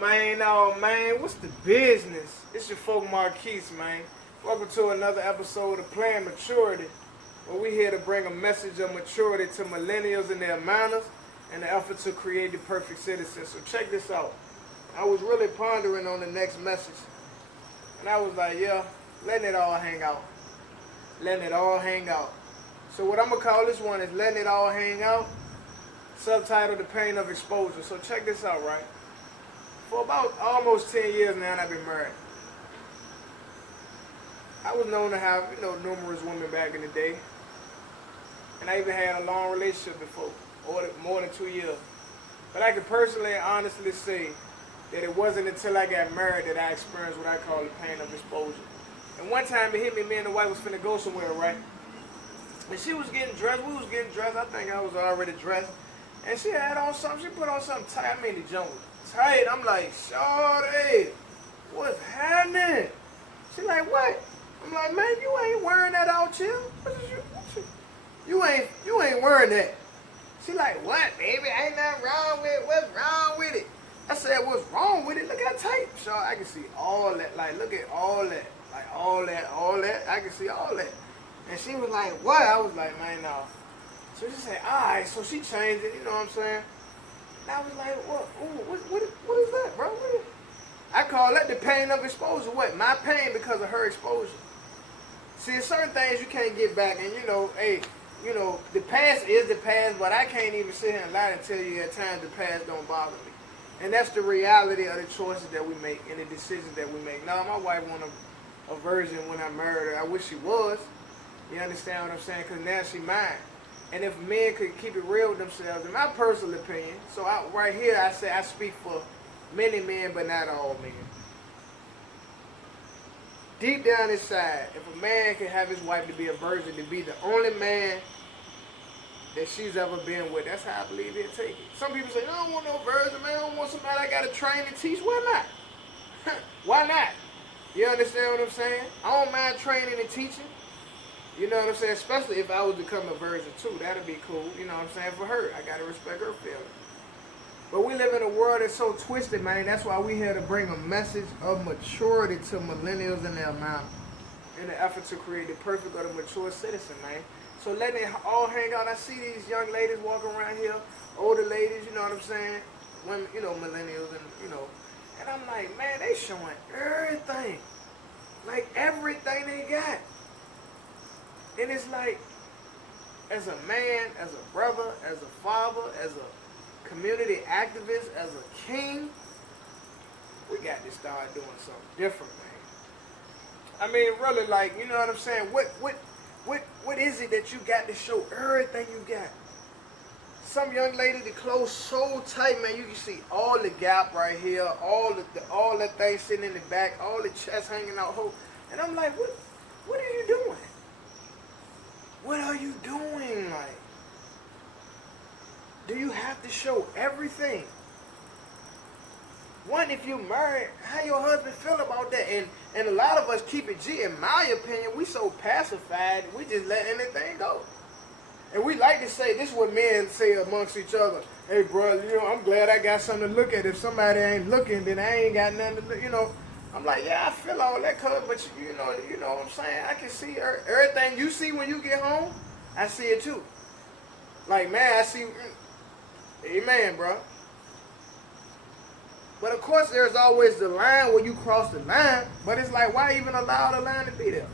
Oh man, what's the business? It's your folk Marquise, man. Welcome to another episode of Playing Maturity, where we here to bring a message of maturity to millennials and their manners in the effort to create the perfect citizen. So check this out. I was really pondering on the next message, and I was like, yeah, letting it all hang out. Letting it all hang out. So what I'm going to call this one is Letting It All Hang Out, subtitled The Pain of Exposure. So check this out, right? For about almost 10 years now, I've been married. I was known to have, numerous women back in the day. And I even had a long relationship before, more than 2 years. But I can personally and honestly say that it wasn't until I got married that I experienced what I call the pain of exposure. And one time it hit me, me and the wife was finna go somewhere, right? And she was getting dressed, we was getting dressed, I think I was already dressed. And she had on something, she put on something tight, I mean the jump was tight. I'm like, shawty, what's happening? She like, what? I'm like, man, you ain't wearing that out here. You ain't wearing that. She like, what, baby? Ain't nothing wrong with it. What's wrong with it? I said, what's wrong with it? Look how tight. So I can see all that. Like, look at all that. Like, all that. I can see all that. And she was like, what? I was like, man, no. So she said, all right. So she changed it, you know what I'm saying? And I was like, what is that, bro? I call that the pain of exposure. What? My pain because of her exposure. See, certain things you can't get back. And, the past is the past, but I can't even sit here and lie and tell you at times the past don't bother me. And that's the reality of the choices that we make and the decisions that we make. Now, my wife wanted a virgin when I married her. I wish she was. You understand what I'm saying? Because now she mine. And if men could keep it real with themselves, in my personal opinion, so right here I say I speak for many men, but not all men. Deep down inside, if a man can have his wife to be a virgin, to be the only man that she's ever been with, that's how I believe he'll take it. Some people say, I don't want no virgin, man. I don't want somebody I got to train and teach. Why not? Why not? You understand what I'm saying? I don't mind training and teaching. You know what I'm saying? Especially if I was to become a virgin too. That'd be cool. You know what I'm saying? For her. I got to respect her feelings. But we live in a world that's so twisted, man. That's why we here to bring a message of maturity to millennials and their mind in the effort to create the perfect or the mature citizen, man. So letting it all hang out. I see these young ladies walking around here, older ladies, you know what I'm saying? Women, millennials and, And I'm like, man, they showing everything. Like everything they got. And it's like, as a man, as a brother, as a father, as a community activist, as a king, we got to start doing something different, man. I mean, really, like, you know what I'm saying? What is it that you got to show everything you got? Some young lady, the clothes so tight, man, you can see all the gap right here, all that thing sitting in the back, all the chest hanging out. And I'm like, what are you doing? What are you doing? Like, do you have to show everything? One, if you married, how your husband feel about that? And a lot of us keep it G. In my opinion, we so pacified, we just let anything go. And we like to say, this is what men say amongst each other. Hey, bro, I'm glad I got something to look at. If somebody ain't looking, then I ain't got nothing to look, I'm like, yeah, I feel all that, but you know what I'm saying? I can see everything you see when you get home, I see it too. Like, man, I see, amen, bro. But of course, there's always the line where you cross the line, but it's like, why even allow the line to be there?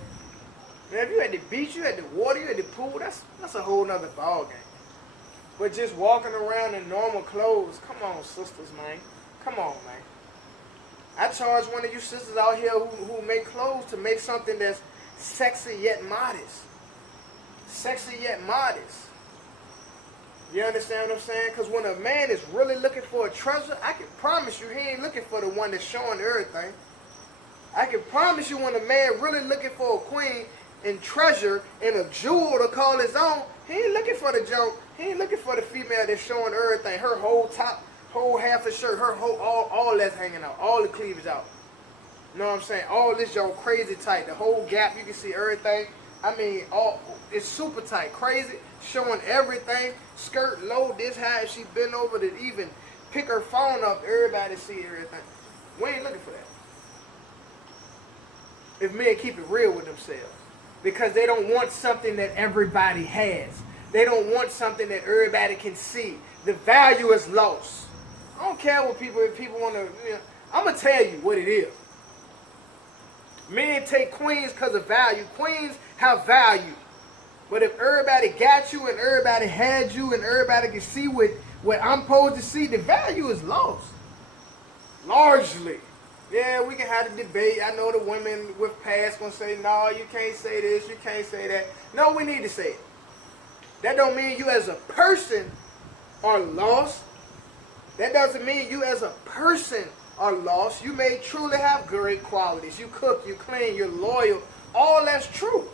Man, if you at the beach, you at the water, you at the pool, that's a whole nother ball game. But just walking around in normal clothes, come on, sisters, man. Come on, man. I charge one of you sisters out here who make clothes to make something that's sexy yet modest. Sexy yet modest. You understand what I'm saying? Because when a man is really looking for a treasure, I can promise you he ain't looking for the one that's showing everything. I can promise you when a man really looking for a queen and treasure and a jewel to call his own, he ain't looking for the junk. He ain't looking for the female that's showing everything. Her whole top, whole half of shirt, her whole, all that's hanging out. All the cleavage out. You know what I'm saying? All this junk crazy tight. The whole gap, you can see everything. I mean, it's super tight, crazy, showing everything. Skirt low, this high, she bent over to even pick her phone up, everybody see everything. We ain't looking for that. If men keep it real with themselves. Because they don't want something that everybody has. They don't want something that everybody can see. The value is lost. I don't care what if people want to, I'm going to tell you what it is. Men take queens because of value. Queens have value. But if everybody got you and everybody had you and everybody can see what I'm supposed to see, the value is lost. Largely. Yeah, we can have a debate. I know the women with past going to say, no, you can't say this, you can't say that. No, we need to say it. That don't mean you as a person are lost. That doesn't mean you as a person are lost. You may truly have great qualities. You cook, you clean, you're loyal. All that's true.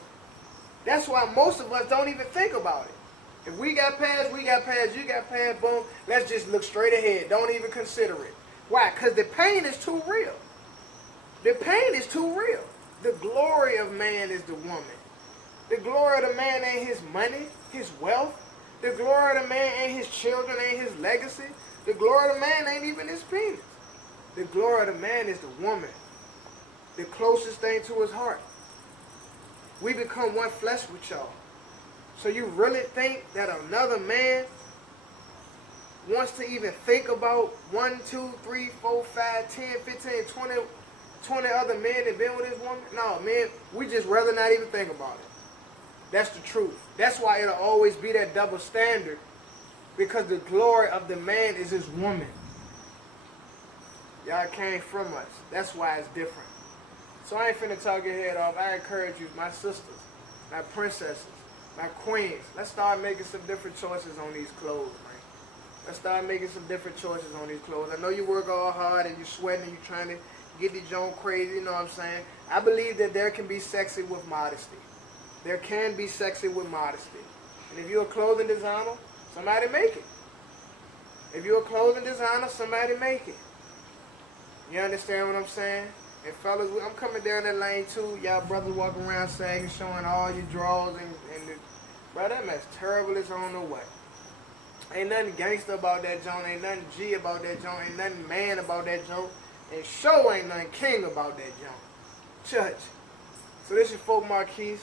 That's why most of us don't even think about it. If we got past, we got past, you got past, boom, let's just look straight ahead. Don't even consider it. Why? Because the pain is too real. The pain is too real. The glory of man is the woman. The glory of the man ain't his money, his wealth. The glory of the man ain't his children, ain't his legacy. The glory of the man ain't even his penis. The glory of the man is the woman. The closest thing to his heart. We become one flesh with y'all. So you really think that another man wants to even think about 1, 2, 3, 4, 5, 10, 15, 20 other men that been with this woman? No, man, we just rather not even think about it. That's the truth. That's why it'll always be that double standard. Because the glory of the man is his woman. Y'all came from us. That's why it's different. So I ain't finna talk your head off. I encourage you, my sisters, my princesses, my queens. Let's start making some different choices on these clothes, man. Let's start making some different choices on these clothes. I know you work all hard and you're sweating and you're trying to get the joint crazy, you know what I'm saying? I believe that there can be sexy with modesty. There can be sexy with modesty. And if you're a clothing designer, somebody make it. If you're a clothing designer, somebody make it. You understand what I'm saying? And fellas, I'm coming down that lane too. Y'all brothers walking around sagging, showing all your drawers and bro, that mess terrible as on the way. Ain't nothing gangster about that joint. Ain't nothing G about that joint. Ain't nothing man about that joint. And show ain't nothing king about that joint. Church. So this is folk Marquise.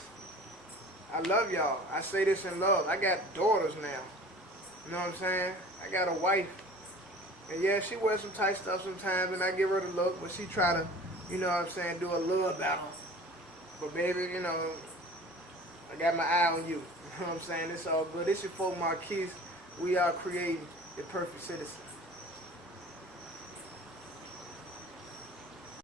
I love y'all. I say this in love. I got daughters now. You know what I'm saying? I got a wife. And yeah, she wears some tight stuff sometimes and I give her the look, but she try to, you know what I'm saying, do a little battle. But baby, you know, I got my eye on you. You know what I'm saying? It's all good. This is folk Marquise. We are creating the perfect citizen.